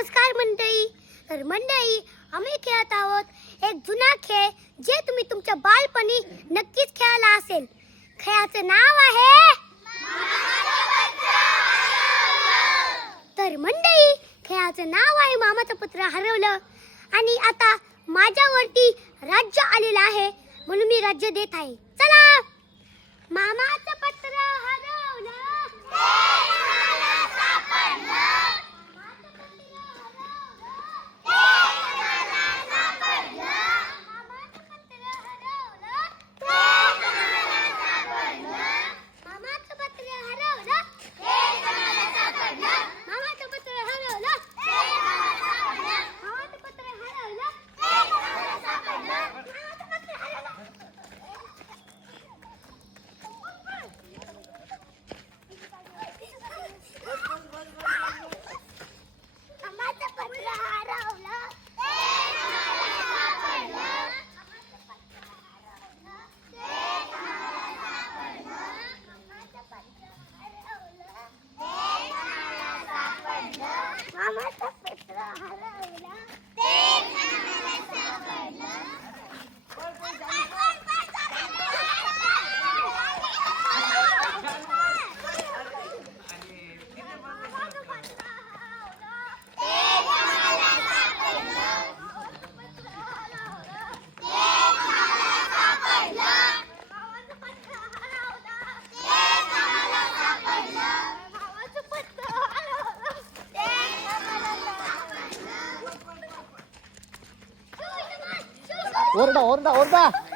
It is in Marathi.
नमस्कार मंडळी. तर मंडळी, आम्ही खेळत आहोत एक जुना खेळ जे तुम्ही तुमच्या बालपणी नक्कीच खेळला असेल. खेळाचं नाव आहे तर मंडळी, खेळाचं नाव आहे मामाचं पत्र हरवलं. आणि आता माझ्यावरती राज्य आलेलं आहे म्हणून मी राज्य देत आहे. चला. मामाचं पत्र हरवलं, ओरडा ओरडा ओरडा.